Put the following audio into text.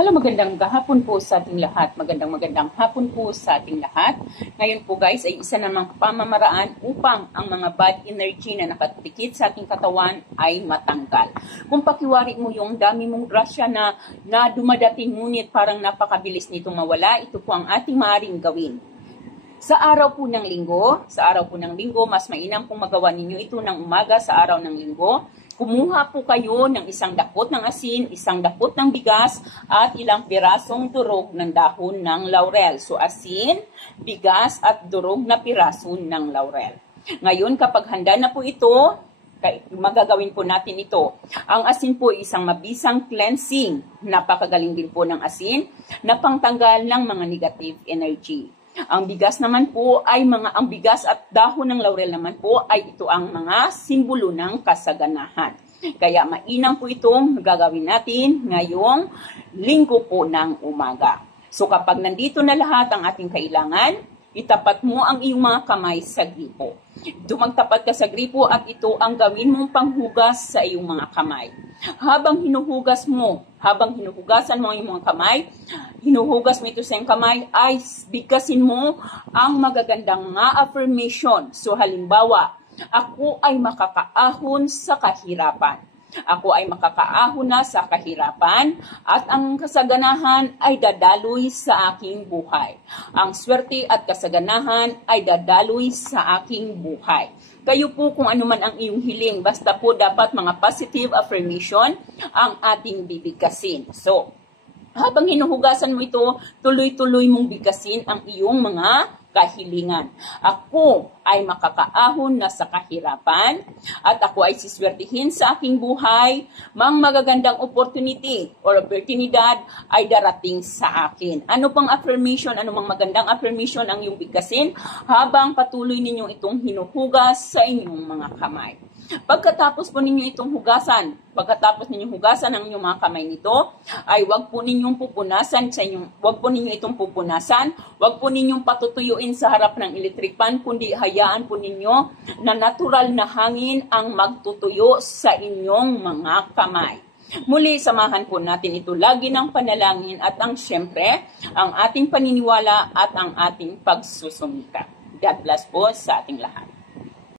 Hello, magandang hapon po sa ating lahat. Magandang hapon po sa ating lahat. Ngayon po guys ay isa namang pamamaraan upang ang mga bad energy na nakatikit sa ating katawan ay matanggal. Kung pakiwari mo yung dami mong grasya na dumadating ngunit parang napakabilis nitong mawala, ito po ang ating maaaring gawin. Sa araw po ng linggo, mas mainam kung magawa ninyo ito ng umaga sa araw ng linggo. Kumuha po kayo ng isang dapot ng asin, isang dapot ng bigas, at ilang pirasong durog ng dahon ng laurel. So asin, bigas, at durog na piraso ng laurel. Ngayon, kapag handa na po ito, magagawin po natin ito. Ang asin po ay isang mabisang cleansing. Napakagaling din po ng asin na pangtanggal ng mga negative energy. Ang bigas naman po ay ang bigas at dahon ng laurel naman po ay ito ang mga simbolo ng kasaganahan. Kaya mainam po itong gagawin natin ngayong linggo po ng umaga. So kapag nandito na lahat ang ating kailangan, itapat mo ang iyong mga kamay sa gripo. Magtapat ka sa gripo at ito ang gawin mong panghugas sa iyong mga kamay. Habang hinuhugasan mo ang iyong mga kamay, hinuhugas mo ito sa iyong kamay, ay bigkasin mo ang magagandang mga affirmation. So halimbawa, ako ay makakaahon sa kahirapan. Ako ay makakaahon na sa kahirapan at ang kasaganahan ay dadaloy sa aking buhay. Ang swerte at kasaganahan ay dadaloy sa aking buhay. Kayo po kung ano man ang iyong hiling, basta po dapat mga positive affirmation ang ating bibigkasin. So, habang hinuhugasan mo ito, tuloy-tuloy mong bigkasin ang iyong mga kahilingan. Ako ay makakaahon na sa kahirapan at ako ay siswertihin sa aking buhay. Magagandang opportunity or oportunidad ay darating sa akin. Ano pang affirmation, ano mang magandang affirmation ang iyong bigkasin habang patuloy ninyong itong hinuhugas sa inyong mga kamay. Pagkatapos po ninyo itong hugasan, ang inyong mga kamay nito, ay wag po ninyong patutuyuin sa harap ng electric pan, kundi hayaan po ninyo na natural na hangin ang magtutuyo sa inyong mga kamay. Muli, samahan po natin ito lagi ng panalangin at syempre, ang ating paniniwala at ang ating pagsusumika. God bless po sa ating lahat.